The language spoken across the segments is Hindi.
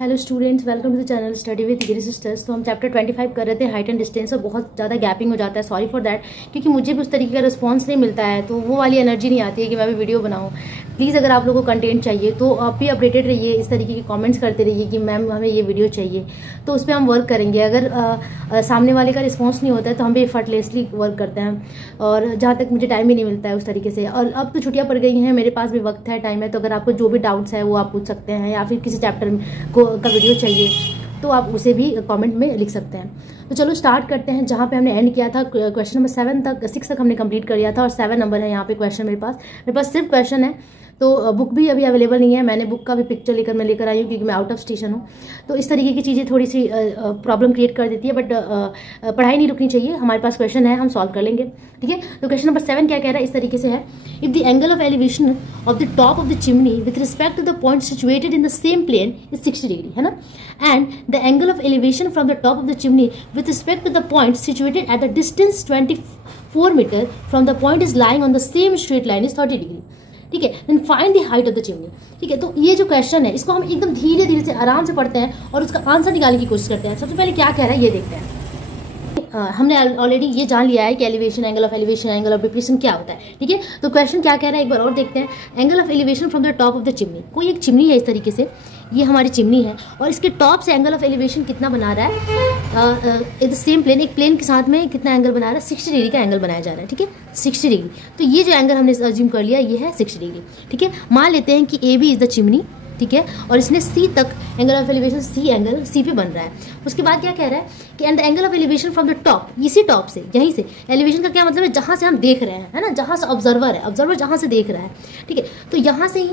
Hello students, welcome to the channel study with Giri sisters. तो हम चैप्टर 25 कर रहे थे हाइट एंड डिस्टेंस, और बहुत ज़्यादा गैपिंग हो जाता है। सॉरी फॉर दैट, क्योंकि मुझे भी उस तरीके का रिस्पांस नहीं मिलता है, तो वो वाली एनर्जी नहीं आती है कि मैं भी वीडियो बनाऊँ। प्लीज़ अगर आप लोगों को कंटेंट चाहिए तो आप भी अपडेटेड रहिए, इस तरीके के कमेंट्स करते रहिए कि मैम हमें ये वीडियो चाहिए, तो उस पर हम वर्क करेंगे। अगर सामने वाले का रिस्पॉन्स नहीं होता है तो हम भी एफर्टलेसली वर्क करते हैं, और जहाँ तक मुझे टाइम ही नहीं मिलता है उस तरीके से। और अब तो छुट्टियाँ पड़ गई हैं, मेरे पास भी वक्त है, टाइम है, तो अगर आपको जो भी डाउट्स है वो आप पूछ सकते हैं, या फिर किसी चैप्टर का वीडियो चाहिए तो आप उसे भी कमेंट में लिख सकते हैं। तो चलो स्टार्ट करते हैं। जहाँ पे हमने एंड किया था क्वेश्चन नंबर 6 तक हमने कंप्लीट कर लिया था, और 7 नंबर है यहाँ पे क्वेश्चन। मेरे पास सिर्फ क्वेश्चन है, तो बुक भी अभी अवेलेबल नहीं है। मैंने बुक का भी पिक्चर मैं लेकर आई हूँ, क्योंकि मैं आउट ऑफ स्टेशन हूँ। तो इस तरीके की चीज़ें थोड़ी सी प्रॉब्लम क्रिएट कर देती है, बट पढ़ाई नहीं रुकनी चाहिए। हमारे पास क्वेश्चन है, हम सॉल्व कर लेंगे, ठीक है। तो क्वेश्चन नंबर 7 क्या कह रहा है, इस तरीके से है। If the angle of elevation of the top of the chimney with respect to the point situated in the same plane is 60 degree, है ना, and the angle of elevation from the top of the chimney with respect to the point situated at the distance 24 metre from the point is lying on the same straight line is 30 degree, ठीक है। Then find the height of the chimney, ठीक है। तो ये जो क्वेश्चन है इसको हम एकदम धीरे धीरे से आराम से पढ़ते हैं और उसका आंसर निकालने की कोशिश करते हैं। सबसे पहले क्या कह रहा है ये देखते हैं। हमने ऑलरेडी ये जान लिया है कि elevation, angle of elevation, angle of depression क्या होता है, ठीक है। तो क्वेश्चन क्या कह रहा है एक बार और देखते हैं। Angle of elevation from the top of the chimney, कोई एक चिमनी है इस तरीके से, ये हमारी चिमनी है, और इसके टॉप से एंगल ऑफ एलिवेशन कितना बना रहा है, द सेम प्लेन, एक प्लेन के साथ में कितना एंगल बना रहा है, 60 डिग्री का एंगल बनाया जा रहा है, ठीक है, 60 डिग्री। तो ये जो एंगल हमने अज्यूम कर लिया ये है 60 डिग्री, ठीक है। मान लेते हैं कि A B is the chimney, ठीक है, और इसने सी तक angle of elevation C angle C पे बन रहा है। उसके बाद क्या कह रहा है कि and the angle of elevation from the top, इसी टॉप से, यहीं से, एलिवेशन का क्या मतलब है, जहाँ से हम देख रहे हैं, है ना, जहाँ से ऑब्जर्वर है, ऑब्जर्वर जहाँ से देख रहा है, ठीक है। तो यहाँ से ही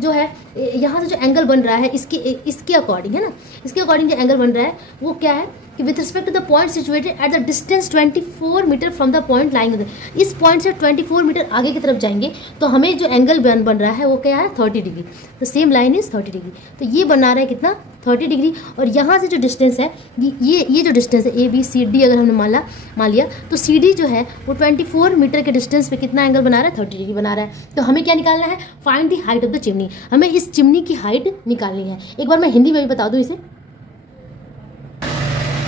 जो है, यहाँ से जो एंगल बन रहा है इसके अकॉर्डिंग, है ना, इसके अकॉर्डिंग जो एंगल बन रहा है वो क्या है कि with respect to the point situated at the distance 24 metre from the point lying, इस पॉइंट से 24 मीटर आगे की तरफ जाएंगे तो हमें जो एंगल बन रहा है वो क्या है, 30 degree. The same line is 30 degree. तो ये बना रहा है कितना, 30 डिग्री। और यहाँ से जो डिस्टेंस है, ये जो डिस्टेंस है ए बी सी डी, अगर हमने मान लिया तो सी डी जो है वो 24 मीटर के डिस्टेंस पे कितना एंगल बना रहा है, 30 डिग्री बना रहा है। तो हमें क्या निकालना है, find the height of the chimney, हमें इस चिमनी की हाइट निकालनी है। एक बार मैं हिंदी में भी बता दूँ इसे,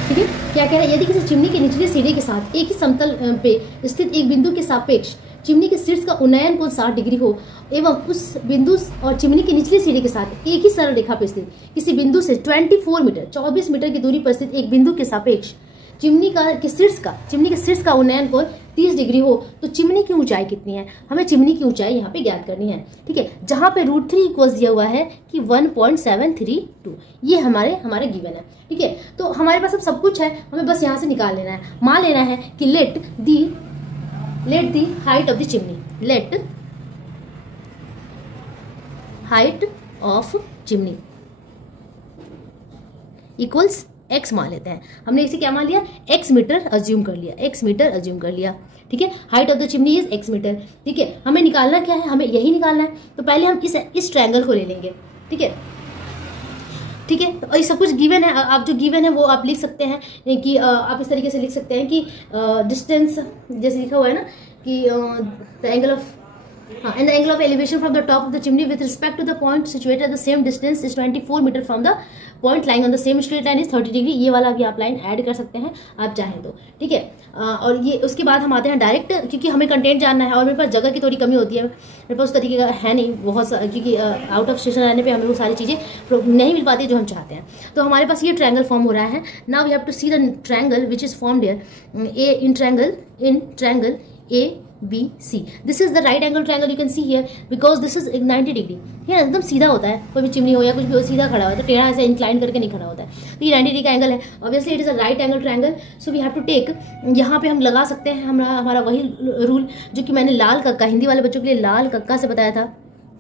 ठीक है। क्या कह रहा है, यदि किसी चिमनी के निचले सिरे के साथ एक ही समतल पे स्थित एक बिंदु के सापेक्ष चिमनी के शीर्ष का उन्नयन कोण 60 डिग्री हो, एवं उस बिंदु और चिमनी के निचले सिरे के साथ एक ही सरल रेखा पर स्थित किसी बिंदु से 24 मीटर की दूरी पर स्थित एक बिंदु के सापेक्ष चिमनी के शीर्ष का उन्नयन कोण 30 डिग्री हो, तो चिमनी की ऊंचाई कितनी है, हमें चिमनी की ऊंचाई यहाँ पे ज्ञात करनी है, ठीक है। जहाँ पे √3 इक्वल्स दिया हुआ है कि 1.732, ये हमारे गिवन है, ठीक है। तो हमारे पास अब सब कुछ है, हमें बस यहाँ से निकाल लेना है। मान लेना है कि let the height of the chimney, let height of chimney equals x मान लेते हैं। हमने इसे क्या मान लिया, x मीटर अज्यूम कर लिया, ठीक है। Height of the chimney is x metre, ठीक है। हमें निकालना क्या है, हमें यही निकालना है। तो पहले हम इस ट्रायंगल को ले लेंगे, ठीक है। तो ये सब कुछ गिवन है, आप जो गिवन है वो आप लिख सकते हैं कि आप इस तरीके से लिख सकते हैं कि डिस्टेंस जैसे लिखा हुआ है ना कि the angle of and the angle of elevation from the top of the chimney with respect to the point situated at the same distance is 24 meter from the point lying on the same straight line is 30 degree। ये वाला भी आप लाइन ऐड कर सकते हैं आप चाहें तो, ठीक है। और ये उसके बाद हम आते हैं डायरेक्ट, क्योंकि हमें कंटेंट जानना है और मेरे पास जगह की थोड़ी कमी होती है, मेरे पास उस तरीके का है नहीं बहुत, क्योंकि आउट ऑफ स्टेशन रहने पे हमें वो सारी चीज़ें नहीं मिल पाती जो हम चाहते हैं। तो हमारे पास ये ट्रायंगल फॉर्म हो रहा है। Now we have to see the triangle which is formed here in triangle A B C. This is the right angle triangle you can see here because this is 90 degree, है ना, एकदम सीधा होता है। कोई भी चिमनी हो या कुछ भी हो सीधा खड़ा होता है, टेढ़ा ऐसे इंक्लाइन करके नहीं खड़ा होता है। तो ये 90 डिग्री का एंगल है, obviously it is a right angle triangle. So we have to take, यहाँ पे हम लगा सकते हैं हमारा वही रूल जो कि मैंने लाल कक्का, हिंदी वाले बच्चों के लिए लाल कक्का से बताया था,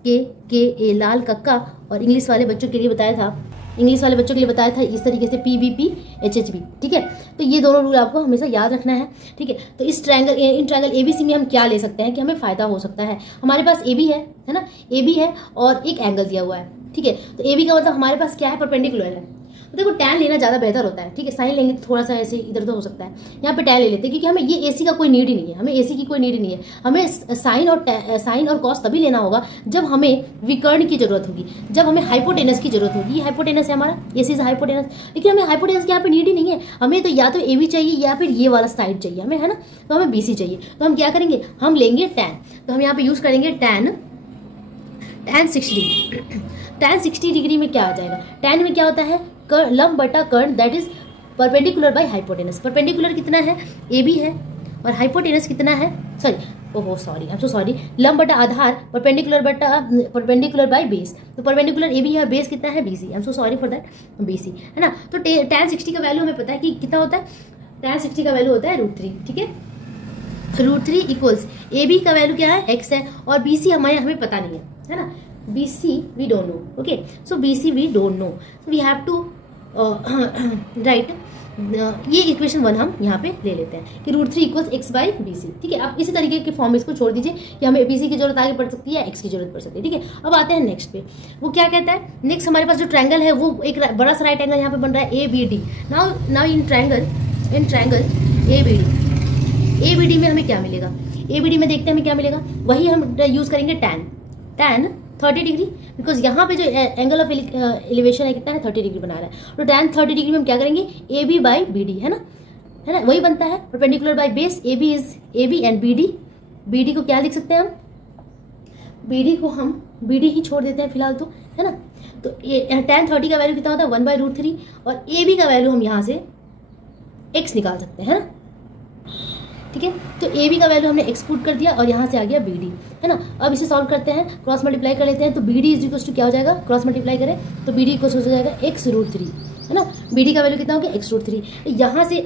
के ए लाल कक्का, और इंग्लिश वाले बच्चों के लिए बताया था इस तरीके से PBP HHB, ठीक है। तो ये दोनों रूल आपको हमेशा याद रखना है, ठीक है। तो इन ट्रायंगल ABC में हम क्या ले सकते हैं कि हमें फायदा हो सकता है। हमारे पास AB है ना, AB है और एक एंगल दिया हुआ है, ठीक है। तो AB का मतलब हमारे पास क्या है, परपेंडिकुलर है। तो देखो tan लेना ज़्यादा बेहतर होता है, ठीक है। साइन लेंगे तो थोड़ा सा ऐसे इधर उधर हो सकता है, यहाँ पे tan ले लेते हैं क्योंकि हमें ये AC का कोई नीड ही नहीं है, हमें AC की कोई नीड ही नहीं है। हमें साइन और कॉस तभी लेना होगा जब हमें विकर्ण की जरूरत होगी, जब हमें हाइपोटेनस की जरूरत होगी। ये हाइपोटेनस है हमारा, AC इज हाइपोटेनस, लेकिन हमें हाइपोटेनस की यहाँ पे नीड ही नहीं है। हमें तो या तो AB चाहिए या फिर ये वाला साइड चाहिए हमें, है ना। तो हमें BC चाहिए, तो हम क्या करेंगे, हम लेंगे tan। तो हम यहाँ पे यूज करेंगे tan 60 डिग्री। tan 60 डिग्री में क्या आ जाएगा, tan में क्या होता है, लंब बटा कर्ण, that is perpendicular by hypotenuse. Perpendicular कितना है, AB है, और हाइपोटेनस कितना है, sorry I am so sorry, लंब बटा आधार, परपेंडिकुलर बाय बेस। तो परपेंडिकुलर AB है और बेस कितना है, BC। I am so sorry for that, BC, है ना। तो tan 60 का वैल्यू हमें पता है कि कितना होता है, tan 60 का वैल्यू होता है √3, ठीक है। √3 इक्वल्स AB का वैल्यू क्या है, x है, और BC हमें पता नहीं है ना। BC we don't know, okay. So BC we don't know, we have to write, ये इक्वेशन 1 हम यहाँ पे ले लेते हैं कि √3 इक्वल्स x/BC, ठीक है। आप इसी तरीके के फॉर्म में इसको छोड़ दीजिए कि हमें BC की जरूरत आगे पड़ सकती है, x की जरूरत पड़ सकती है, ठीक है। अब आते हैं नेक्स्ट पे, वो क्या कहता है, नेक्स्ट हमारे पास जो ट्रायंगल है वो एक बड़ा सा राइट एंगल यहाँ पे बन रहा है ABD। Now in triangle ABD में हमें क्या मिलेगा, ABD में देखते हैं हमें क्या मिलेगा, वही हम यूज करेंगे tan 30 डिग्री, बिकॉज यहाँ पे जो एंगल ऑफ एलिवेशन है कितना है, 30 डिग्री बना रहा है। तो tan 30 डिग्री में हम क्या करेंगे, AB/BD, है ना, वही बनता है perpendicular by base. AB and BD को क्या लिख सकते हैं हम, BD ही छोड़ देते हैं फिलहाल तो, है ना। तो tan 30 का वैल्यू कितना होता है, 1/√3, और AB का वैल्यू हम यहाँ से x निकाल सकते हैं, है ना, ठीक है। तो AB का वैल्यू हमने x पुट कर दिया और यहाँ से आ गया BD, है ना। अब इसे सॉल्व करते हैं, क्रॉस मल्टीप्लाई कर लेते हैं। तो BD इज इक्वल टू क्या हो जाएगा, क्रॉस मल्टीप्लाई करें तो BD इक्वल हो जाएगा x√3, है ना। BD का वैल्यू कितना हो गया, x√3। यहाँ से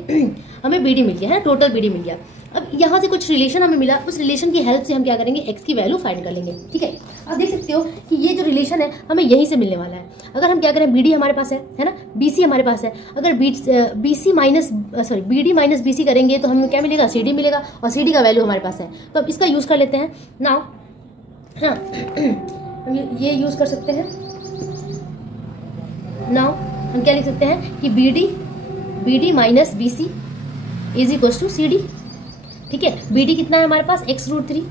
हमें BD मिल गया है, टोटल BD मिल गया। अब यहाँ से कुछ रिलेशन हमें मिला, उस रिलेशन की हेल्प से हम क्या करेंगे, x की वैल्यू फाइंड कर लेंगे, ठीक है। आप देख सकते हो कि ये जो रिलेशन है हमें यहीं से मिलने वाला है। अगर हम क्या करें, BD हमारे पास है ना, BC हमारे पास है, अगर BD माइनस BC करेंगे तो हमें क्या मिलेगा, CD मिलेगा, और CD का वैल्यू हमारे पास है। तो अब इसका यूज कर लेते हैं नाउ, हाँ हम ये यूज कर सकते हैं। नाउ हम क्या लिख सकते हैं कि BD minus BC is equal to CD, ठीक है। BD कितना है हमारे पास, x√3,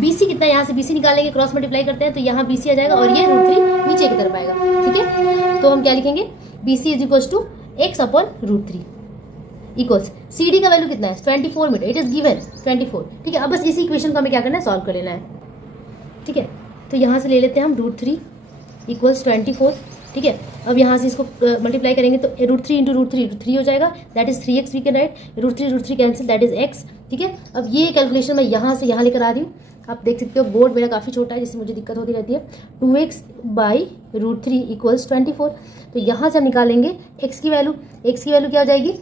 BC कितना है, यहाँ से BC निकालेंगे, क्रॉस मल्टीप्लाई करते हैं तो यहाँ BC आ जाएगा और ये √3 नीचे की तरफ आएगा, ठीक है। तो हम क्या लिखेंगे, BC is equal to x/√3 equals CD का वैल्यू कितना है, 24 मीटर, इट इज गिवन 24, ठीक है। अब बस इसी इक्वेशन को हमें क्या करना है, सॉल्व कर लेना है, ठीक है। तो यहाँ से ले लेते हैं हम √3 इक्वल्स 24, ठीक है। अब यहाँ से इसको मल्टीप्लाई करेंगे तो √3 इंटू √3 3 हो जाएगा, that is 3x, we can write √3 cancel, that is x, ठीक है। अब ये कैलकुलेशन मैं यहाँ से यहाँ लेकर आ रही हूँ, आप देख सकते हो बोर्ड मेरा काफ़ी छोटा है जिससे मुझे दिक्कत होती रहती है। 2x/√3 इक्वल्स 24, तो यहाँ से हम निकालेंगे x की वैल्यू क्या हो जाएगी,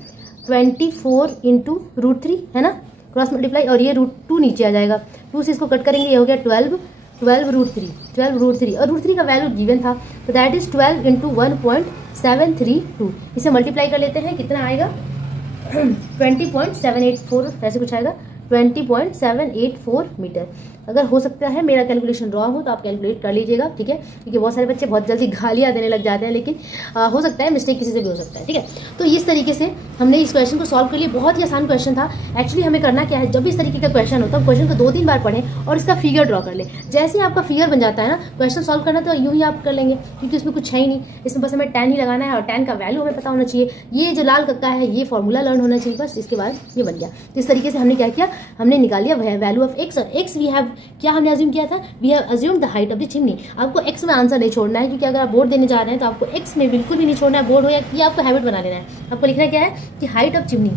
24 इंटू √3, है ना, क्रॉस मल्टीप्लाई, और ये √2 नीचे आ जाएगा, 2 से इसको कट करेंगे, ये हो गया 12√3 और √3 का वैल्यू गिवन था, तो दैट इज 12 इंटू 1.732। इसे मल्टीप्लाई कर लेते हैं, कितना आएगा 20.784, ऐसे कुछ आएगा, 20.784 मीटर। अगर हो सकता है मेरा कैलकुलेशन रॉन्ग हो तो आप कैलकुलेट कर लीजिएगा, ठीक है, क्योंकि बहुत सारे बच्चे बहुत जल्दी गालियाँ देने लग जाते हैं, लेकिन हो सकता है मिस्टेक किसी से भी हो सकता है, ठीक है। तो इस तरीके से हमने इस क्वेश्चन को सॉल्व कर लिया। बहुत ही आसान क्वेश्चन था। एक्चुअली हमें करना क्या है, जब भी इस तरीके का क्वेश्चन होता है क्वेश्चन को 2-3 बार पढ़ें और इसका फिगर ड्रॉ कर लें। जैसे ही आपका फिगर बन जाता है ना, क्वेश्चन सॉल्व करना तो यूँ ही आप कर लेंगे, क्योंकि उसमें कुछ है ही नहीं, इसमें बस हमें tan ही लगाना है और tan का वैल्यू हमें पता होना चाहिए। ये जो लाल कक्का है ये फॉर्मूला लर्न होना चाहिए, बस इसके बाद ये बन गया। तो इस तरीके से हमने क्या किया, हमने निकाल लिया वैल्यू ऑफ x, और x वी हैव क्या हमने अज्यूम किया था, we have assume the height of the chimney. आपको x में आंसर नहीं छोड़ना है, क्योंकि अगर आप बोर्ड देने जा रहे हैं तो आपको x में बिल्कुल भी नहीं छोड़ना है, बोर्ड हो या ये आपको हैबिट बना लेना है। आपको लिखना क्या है कि height of chimney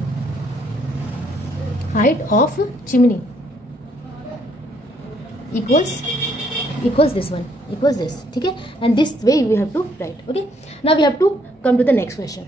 equals this one, equals this, ठीक है, and this way we have to write, okay. Now we have to come to the next question.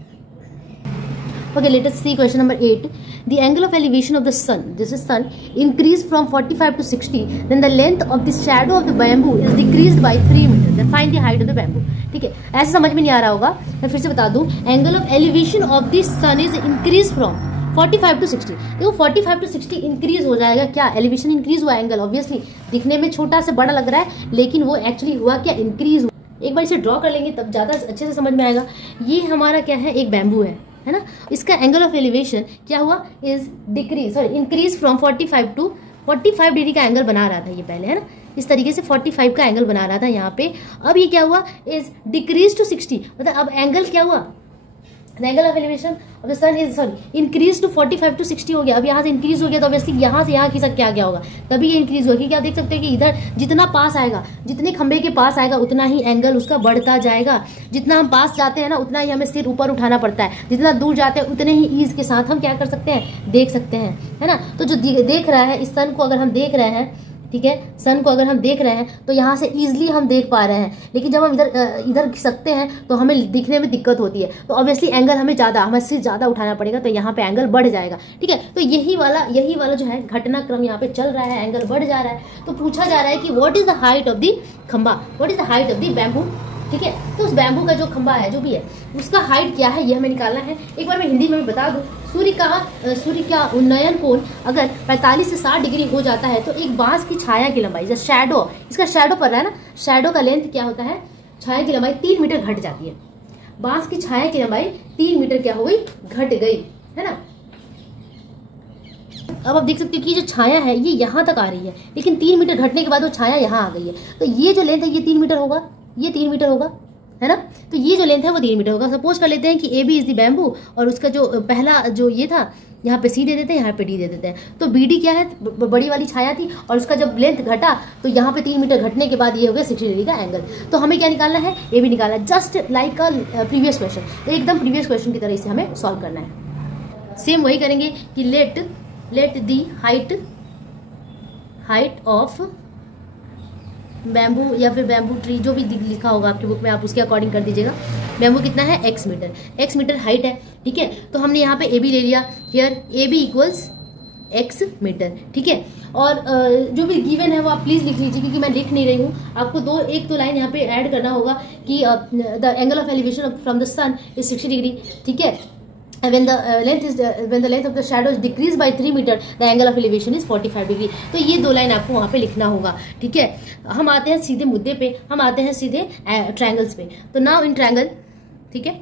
Okay, let us see question number 8. The angle of elevation of the sun, this is sun, increased from 45 to 60, then the length of the shadow of the bamboo is decreased by 3 meters, then find the height of the bamboo, ठीक है। ऐसे समझ में नहीं आ रहा होगा, मैं फिर से बता दूं, angle of elevation of the sun is increased from 45 to 60। देखो 45 to 60 इंक्रीज हो जाएगा, क्या एलिवेशन इंक्रीज हुआ, एंगल ऑब्वियसली दिखने में छोटा से बड़ा लग रहा है, लेकिन वो एक्चुअली हुआ क्या, इंक्रीज हुआ। एक बार इसे ड्रॉ कर लेंगे तब ज़्यादा अच्छे से समझ में आएगा। ये हमारा क्या है, एक बैम्बू है ना। इसका एंगल ऑफ एलिवेशन क्या हुआ, is increase from 45 to 45 degree का एंगल बना रहा था ये पहले, है ना। इस तरीके से 45 का एंगल बना रहा था यहाँ पे। अब ये क्या हुआ, इज डिक्रीज टू 60, मतलब अब एंगल क्या हुआ, angle of elevation of the sun is increase to 45 to 60 हो गया। अब यहाँ से इंक्रीज हो गया तो ऑब्वियसली यहाँ से यहाँ खिसक क्या क्या होगा, तभी ये इंक्रीज होगा। क्योंकि आप देख सकते हैं कि इधर जितना पास आएगा, जितने खंबे के पास आएगा उतना ही एंगल उसका बढ़ता जाएगा। जितना हम पास जाते हैं ना उतना ही हमें सिर ऊपर उठाना पड़ता है, जितना दूर जाते हैं उतने ही ईज के साथ हम क्या कर सकते हैं, देख सकते हैं, है ना। तो जो देख रहा है, इस सन को अगर हम देख रहे हैं, ठीक है, सन को अगर हम देख रहे हैं तो यहाँ से इजीली हम देख पा रहे हैं। लेकिन जब हम इधर खिसकते हैं तो हमें दिखने में दिक्कत होती है, तो ऑब्वियसली एंगल हमें सिर ज़्यादा उठाना पड़ेगा, तो यहाँ पे एंगल बढ़ जाएगा। ठीक है, तो यही वाला जो है घटनाक्रम यहाँ पे चल रहा है, एंगल बढ़ जा रहा है। तो पूछा जा रहा है कि what is the height of the खंबा, what is the height of the bamboo. ठीक है, तो उस बैम्बू का जो खंबा है, जो भी है, उसका हाइट क्या है, ये हमें निकालना है। एक बार मैं हिंदी में भी बता दूं, सूर्य का उन्नयन कोण अगर 45 से 60 डिग्री हो जाता है तो एक बांस की छाया की लंबाई, जैसे शैडो, इसका शैडो पड़ रहा है ना, शैडो का लेंथ क्या होता है, छाया की लंबाई 3 मीटर घट जाती है। बांस की छाया की लंबाई 3 मीटर क्या हो गई, घट गई, है ना। अब आप देख सकते हो कि जो छाया है ये यहाँ तक आ रही है, लेकिन 3 मीटर घटने के बाद वो छाया यहाँ आ गई है। तो ये जो लेंथ है ये 3 मीटर होगा, ये 3 मीटर होगा, है ना। तो ये जो लेंथ है वो 3 मीटर होगा। सपोज कर लेते हैं कि A B is the bamboo, और उसका जो पहला जो ये था, यहाँ पे सी दे देते हैं, यहाँ पे डी दे देते हैं। तो बी डी क्या है, बड़ी वाली छाया थी, और उसका जब लेंथ घटा तो यहाँ पे 3 मीटर घटने के बाद ये हो गया 60 डिग्री का एंगल। तो हमें क्या निकालना है, ए बी निकालना है, just like a previous question. तो एकदम प्रीवियस क्वेश्चन की तरह इसे हमें सॉल्व करना है। सेम वही करेंगे कि let the height of bamboo या फिर बैम्बू ट्री, जो भी लिखा होगा आपकी बुक में आप उसके अकॉर्डिंग कर दीजिएगा। बैम्बू कितना है, x मीटर हाइट है। ठीक है, तो हमने यहाँ पे ए बी ले लिया, here A B equals x metre. ठीक है, और जो भी गिवन है वो आप प्लीज लिख लीजिए, क्योंकि मैं लिख नहीं रही हूँ। आपको एक दो लाइन यहाँ पे ऐड करना होगा कि the angle of elevation from the sun is 60 degree. ठीक है, when the length of the shadow is decreased by 3 meter, the angle of elevation is 45 degree. तो ये 2 लाइन आपको वहाँ पे लिखना होगा। ठीक है, हम आते हैं सीधे मुद्दे पे, हम आते हैं सीधे ट्रायंगल्स पे। तो नाउ इन ट्रायंगल, ठीक है,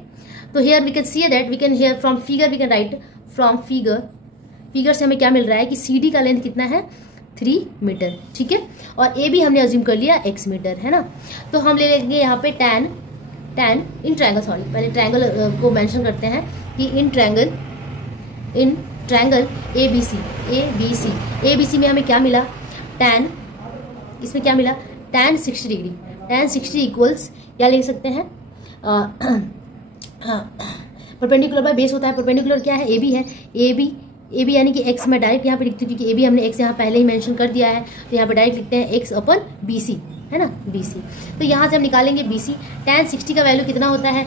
तो here we can see that we can here from figure we can write from figure से हमें क्या मिल रहा है कि सी डी का लेंथ कितना है, 3 मीटर। ठीक है, और ए भी हमने अज्यूम कर लिया x मीटर, है ना। तो हम ले लेंगे यहाँ पे टैन इन ट्रायंगल, सॉरी पहले ट्रायंगल को मेंशन करते हैं कि in triangle A B C में हमें क्या मिला, टैन, इसमें क्या मिला, टैन 60 डिग्री। टैन 60 इक्वल्स क्या लिख सकते हैं, परपेंडिकुलर बाय बेस होता है। परपेंडिकुलर क्या है, ए बी है, ए बी यानी कि x मैं डायरेक्ट यहाँ पे लिखती हूँ, क्योंकि ए बी हमने x यहाँ पहले ही मेंशन कर दिया है, तो यहाँ पे डायरेक्ट लिखते हैं x अपन बी सी, है ना, BC। तो यहाँ से हम निकालेंगे BC। tan 60 का वैल्यू कितना होता है,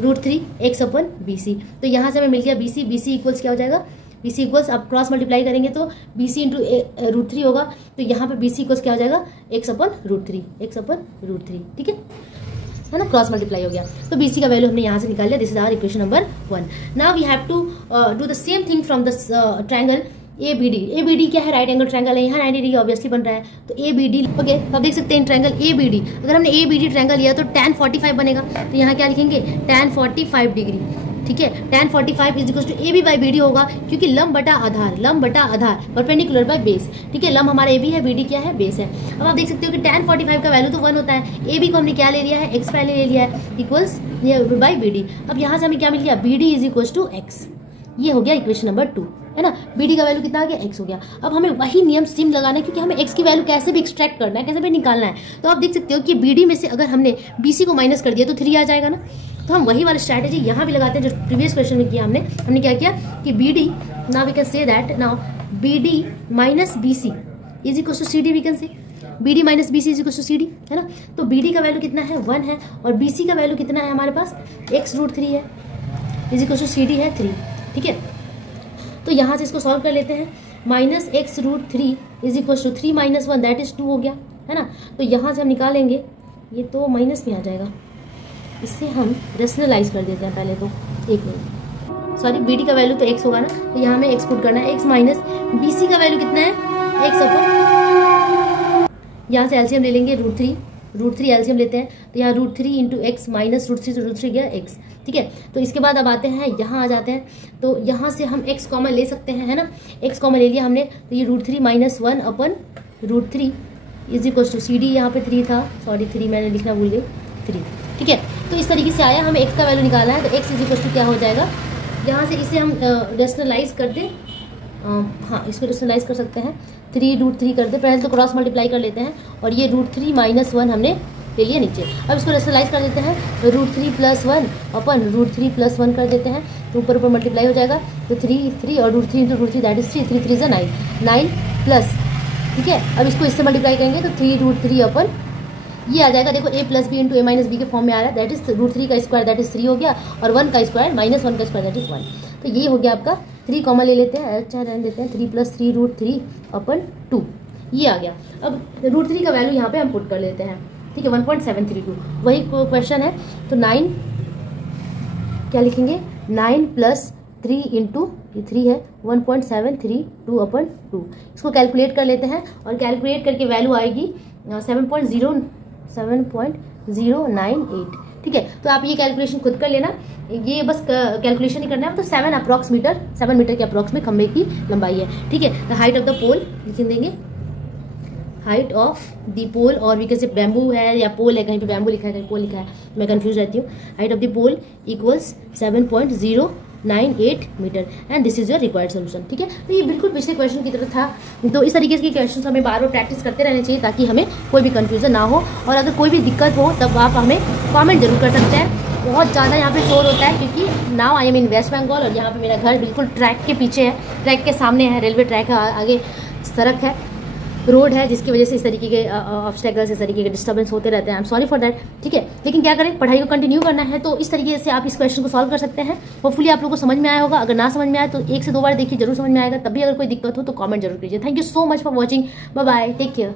√3 x अपन BC। तो यहाँ से हमें मिल गया BC इक्वल्स क्या हो जाएगा, BC इक्वल्स आप क्रॉस मल्टीप्लाई करेंगे तो BC इंटू √3 होगा। तो यहाँ पे BC इक्वल्स क्या हो जाएगा, x अपन √3। ठीक है ना, क्रॉस मल्टीप्लाई हो गया। तो BC का वैल्यू हमने यहाँ से निकाल लिया। This is our equation number 1। Now we have to do the same thing from the triangle ABD क्या है, राइट एंगल ट्रायंगल है, यहाँ 90 डिग्री ऑब्वियसली बन रहा है। तो ABD, ओके, तो आप देख सकते हैं ट्रायंगल ABD, अगर हमने ABD ट्रायंगल लिया तो tan 45 बनेगा। तो यहाँ क्या लिखेंगे, tan 45 डिग्री। ठीक है, tan 45 is equal to AB by BD होगा, क्योंकि लंब बटा आधार परपेंडिकुलर बाय बेस। ठीक है, लंब हमारा AB है, BD क्या है, बेस है। अब आप देख सकते हो कि tan 45 का वैल्यू तो 1 होता है, AB को हमने क्या ले लिया है, x पहले ले लिया है, इक्वल्स बाई BD। अब यहाँ से हमें क्या मिल गया, BD is equal to x। ये हो गया इक्वेशन नंबर 2, है ना। BD का वैल्यू कितना आ गया, x हो गया। अब हमें वही नियम सिम लगाना है, क्योंकि हमें x की वैल्यू कैसे भी एक्सट्रैक्ट करना है, कैसे भी निकालना है। तो आप देख सकते हो कि BD में से अगर हमने BC को माइनस कर दिया तो 3 आ जाएगा ना। तो हम वही वाली स्ट्रैटेजी यहाँ भी लगाते हैं जो प्रीवियस क्वेश्चन में किया हमने क्या किया कि BD, now we can say that now BD minus BC is equal to CD। We can say BD minus BC is equal to CD, है ना। तो BD का वैल्यू कितना है, 1 है, और BC का वैल्यू कितना है हमारे पास, x√3 है, इज इक्वल टू CD है 3। ठीक है, तो यहाँ से इसको सॉल्व कर लेते हैं। Minus x√3 is equal to 3 minus 1 that is 2 हो गया, है ना। तो यहाँ से हम निकालेंगे, ये तो माइनस में आ जाएगा, इससे हम रेशनलाइज कर देते हैं पहले तो। एक मिनट, सॉरी, BD का वैल्यू तो x होगा ना, तो यहाँ हमें x पुट करना है, x माइनस BC का वैल्यू कितना है, x अपन, यहाँ से एलसीएम ले लेंगे √3, √3 एलसीएम लेते हैं, तो यहाँ √3 इंटू एक्स माइनस √3 से √3 गया एक्स, ठीक है। तो इसके बाद अब आते हैं यहाँ आ जाते हैं, तो यहाँ से हम x कॉमन ले सकते हैं, है ना, x कॉमन ले लिया हमने, तो ये √3 minus 1 upon √3 is equal to C D, यहाँ पे 3 था, सॉरी 3 मैंने लिखना भूल गई, 3, ठीक है। तो इस तरीके से आया, हमें x का वैल्यू निकालना है, तो x इज इक्वल टू क्या हो जाएगा, यहाँ से इसे हम रेशनलाइज कर दें, हाँ इसको रेशनलाइज कर सकते हैं, 3√3 कर दे, पहले तो क्रॉस मल्टीप्लाई कर लेते हैं, और ये √3 माइनस 1 हमने ले लिया नीचे। अब इसको रेशनलाइज कर देते हैं, √3 प्लस 1 अपन √3 प्लस 1 कर देते हैं, तो ऊपर ऊपर मल्टीप्लाई हो जाएगा, तो 3 और √3 इंटू √3 दैट इज 3, 3 3 9 प्लस, ठीक है। अब इसको इससे मल्टीप्लाई करेंगे तो 3√3 अपन ये आ जाएगा, देखो a plus B into A minus B के फॉर्म में आ रहा है, दैट इज √3 का स्क्वायर दैट इज 3 हो गया, और 1 का स्क्वायर माइनस 1 का स्क्वायर दैट इज 1, तो ये हो गया आपका 3 कॉमन ले लेते हैं, अच्छा रहने देते हैं, 3 प्लस 3 √3 अपन 2, ये आ गया। अब √3 का वैल्यू यहाँ पे हम पुट कर लेते हैं, ठीक है, 1.732 वही क्वेश्चन है, तो 9 क्या लिखेंगे, 9 प्लस 3 इंटू ये 3 है 1.732 अपन 2, इसको कैलकुलेट कर लेते हैं, और कैलकुलेट करके वैल्यू आएगी 7.098, ठीक है। तो आप ये कैलकुलेशन खुद कर लेना, ये बस कैलकुलेशन ही करना है, तो 7 मीटर के अप्रॉक्स में खंबे की लंबाई है, ठीक है। द हाइट ऑफ द पोल लिख देंगे, हाइट ऑफ द पोल, और भी कैसे बैम्बू है या पोल है, कहीं पे बैम्बू लिखा है कहीं पोल लिखा है, मैं कंफ्यूज रहती हूँ। Height of the pole equals 7.098 metre, and this is your required solution, ठीक है। तो ये बिल्कुल पिछले क्वेश्चन की तरह था, तो इस तरीके के क्वेश्चन हमें बार बार प्रैक्टिस करते रहने चाहिए, ताकि हमें कोई भी कंफ्यूजन ना हो, और अगर कोई भी दिक्कत हो तब आप हमें कमेंट जरूर कर सकते हैं। बहुत ज़्यादा यहाँ पे शोर होता है, क्योंकि now I am in West Bengal, और यहाँ पे मेरा घर बिल्कुल ट्रैक के पीछे है, ट्रैक के सामने है, रेलवे ट्रैक है, आगे सड़क है, रोड है, जिसकी वजह से इस तरीके के ऑब्स्टेकल्स, इस तरीके के डिस्टर्बेंस होते रहते हैं, I am sorry for that, ठीक है। लेकिन क्या करें, पढ़ाई को कंटिन्यू करना है, तो इस तरीके से आप इस क्वेश्चन को सॉल्व कर सकते हैं। होपफुली आप लोगों को समझ में आया होगा, अगर ना समझ में आए तो 1 से 2 बार देखिए, जरूर समझ में आएगा, तभी अगर कोई दिक्कत हो तो कमेंट जरूर कीजिए। Thank you so much for watching, bye bye, take care.